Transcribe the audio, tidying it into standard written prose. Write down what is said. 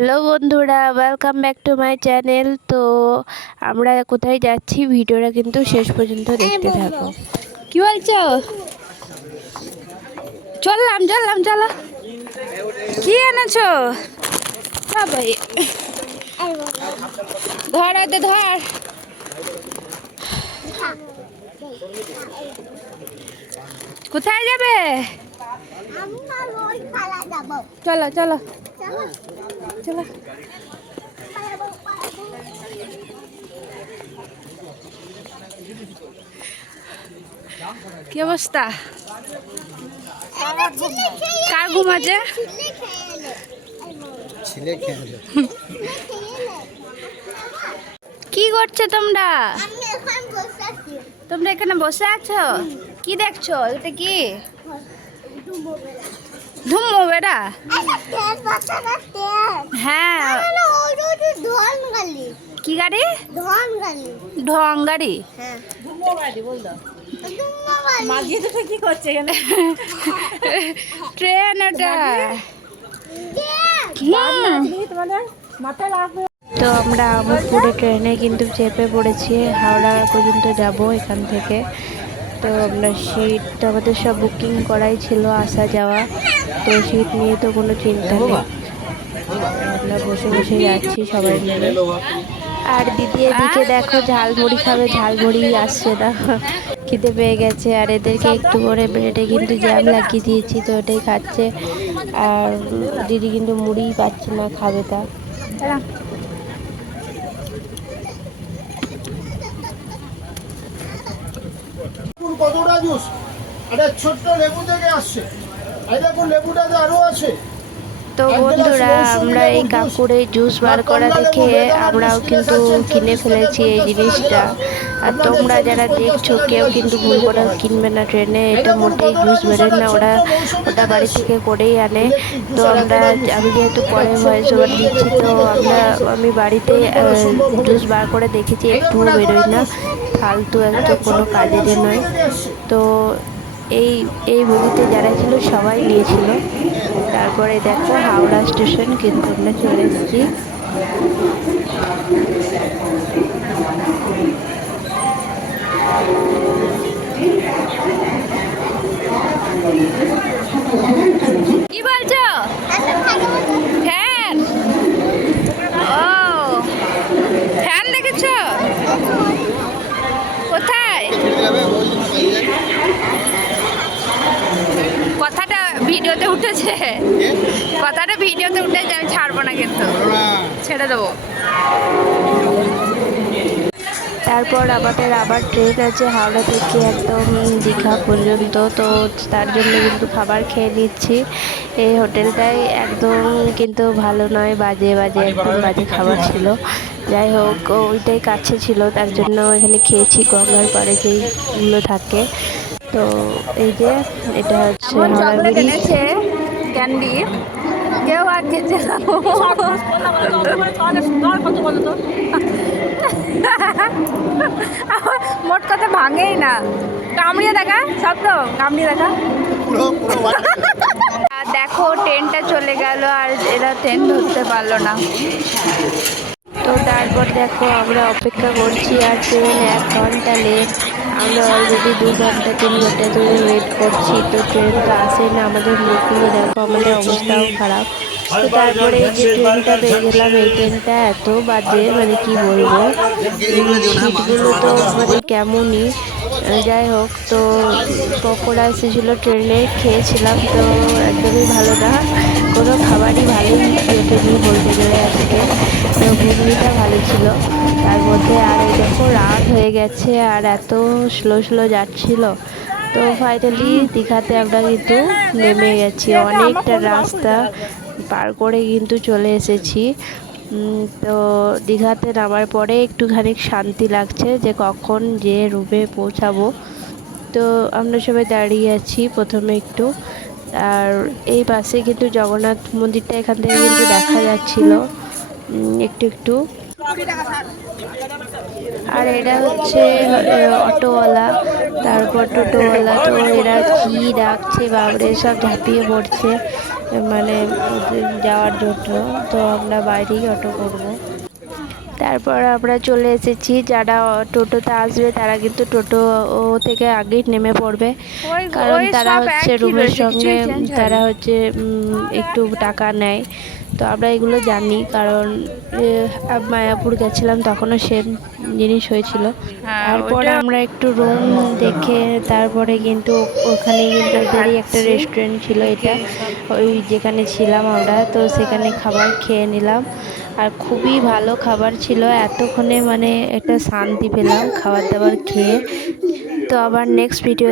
Hello বন্ধুরা, welcome back to my channel. তো আমরা কোথায় যাচ্ছি ভিডিওটা কিন্তু শেষ পর্যন্ত দেখতে থাকো। কি বলছো? চললাম চলো। কি এনেছো? বাবাই ধর ওদের ধর। কোথায় যাবে? চলো চলো চলো। কি অবস্থা? কার ঘুম আছে? কি করছো তোমরা? তোমরা এখানে বসে আছো? কি দেখছো? এটা কি ধুমো বেড়া? হ্যাঁ। কি গাড়ি? ঢং গাড়ি। কি করছে এখানে? ট্রেন এটা। তো আমরা আমোদপুরে ট্রেনে কিন্তু চেপে পড়েছি। হাওড়া পর্যন্ত যাব এখান থেকে। তো আমরা সিট আমাদের সব বুকিং করাই ছিল, আসা যাওয়া। তো সিট নিয়ে তো কোনো চিন্তা নেই, আমরা বসে বসে যাচ্ছি সবাই মিলে। আর দিদি এদিকে দেখো ঝালমুড়ি খাবে, ঝালমুড়ি আসছে না, খিদে পেয়ে গেছে। আর এদেরকে একটু করে ব্রেডে কিন্তু জ্যাম লাগিয়ে দিয়েছি, তো ওটাই খাচ্ছে। আর দিদি কিন্তু মুড়িই পাচ্ছে না, খাবে তা। কতটা জুস? আরে ছোট্ট লেবু থেকে আসছে। এই দেখুন লেবুটা আরো আছে। তো বন্ধুরা, আমরা এই কাকুর এই জুস বার করা দেখে আমরাও কিন্তু কিনে ফেলেছি এই জিনিসটা। আর তোমরা যারা দেখছো কেউ কিন্তু ভুল করে কিনবে না ট্রেনে, এটা মোটেই জুস বেরোয় না, ওটা বাড়ি থেকে করেই আনে। তো আমি যেহেতু পরে ভয়েস ওভার দিচ্ছি, তো আমি বাড়িতে জুস বার করে দেখেছি, একটুও বেরোয় না, ফালতু একটু কোনো কাজেরই নয়। তো এই বগিতে যারা ছিল সবাই নিয়েছিল। তারপরে দেখো হাওড়া স্টেশন কিন্তু আমরা চলে এসেছি। কি বলছো? ফ্যান? ও ফ্যান দেখেছো? কোথায়? কথাটা ভিডিওতে উঠেছে, আমি ছাড়বো না কিন্তু, ছেড়ে দেবো। তারপর আমাদের আবার ট্রেন আছে হাওড়া থেকে একদম দীঘা পর্যন্ত। তো তার জন্য কিন্তু খাবার খেয়ে নিচ্ছি। এই হোটেলটাই একদম কিন্তু ভালো নয়, বাজে একদম বাজে খাবার ছিল। যাই হোক, ওইটাই কাছে ছিল, তার জন্য এখানে খেয়েছি, গঙ্গার পাড়ে যেইগুলো থাকে। তো এই যে এটা হচ্ছে হাওড়া ব্রিজ। ক্যান্ডি কেউ আর খেয়েছে না। মোট কথা ভাঙেই না, কামড়িয়ে দেখা সব, তো কামড়িয়ে দেখা। দেখো ট্রেনটা চলে গেল, আর এরা ট্রেন ধরতে পারলো না। তো তারপর দেখো আমরা অপেক্ষা করছি, আর ট্রেন 1 ঘন্টা লেট। আমরা অলরেডি 2 ঘন্টা 3 ঘন্টা ধরে ওয়েট করছি, তো ট্রেন তো আসে না। আমাদের মুখগুলো দেখো, আমাদের অবস্থাও খারাপ। তো তারপরে এই যে ট্রেনটা পেয়ে গেলাম, এই ট্রেনটা এত বাজে, মানে কি বলবো, সিটগুলো তো মানে কেমনই। যাই হোক, তো পকোড়া এসেছিলো ট্রেনে, খেয়েছিলাম, তো একদমই ভালো না, কোনো খাবারই ভালোই জোটেনি বলতে গেলে আজকে। তো ঘুগনিটা ভালো ছিল তার মধ্যে। আর এই দেখো রাত হয়ে গেছে, আর এত স্লো যাচ্ছিল। তো ফাইনালি দীঘাতে আমরা কিন্তু নেমে গেছি, অনেকটা রাস্তা পার করে কিন্তু চলে এসেছি। তো দীঘাতে নামার পরে একটুখানি শান্তি লাগছে, যে কখন যে রুমে পৌঁছাবো। তো আমরা সবাই দাঁড়িয়ে আছি প্রথমে একটু। আর এই পাশে কিন্তু জগন্নাথ মন্দিরটা এখান থেকে কিন্তু দেখা যাচ্ছিল একটু। আর এরা হচ্ছে অটোওয়ালা, তারপর টোটোওয়ালা। তো এরা কি ডাকছে বাবরে, সব ঝাঁপিয়ে পড়ছে মানে যাওয়ার জন্য। তো আমরা বাইরেই অটো করব। তারপর আমরা চলে এসেছি। যারা টোটোতে আসবে তারা কিন্তু টোটো থেকে আগেই নেমে পড়বে, কারণ তারা হচ্ছে রুমের সঙ্গে তারা হচ্ছে একটু টাকা নেয়। তো আমরা এগুলো জানি, কারণ মায়াপুর গেছিলাম তখনও সেম জিনিস হয়েছিল। তারপরে আমরা একটু রুম দেখে তারপরে কিন্তু ওখানে কিন্তু ওদেরই একটা রেস্টুরেন্ট ছিল, এটা ওই যেখানে ছিলাম আমরা। তো সেখানে খাবার খেয়ে নিলাম, আর খুবই ভালো খাবার ছিল। এতক্ষণে মানে একটা শান্তি পেলাম খাবার দাবার খেয়ে। তো আবার নেক্সট ভিডিও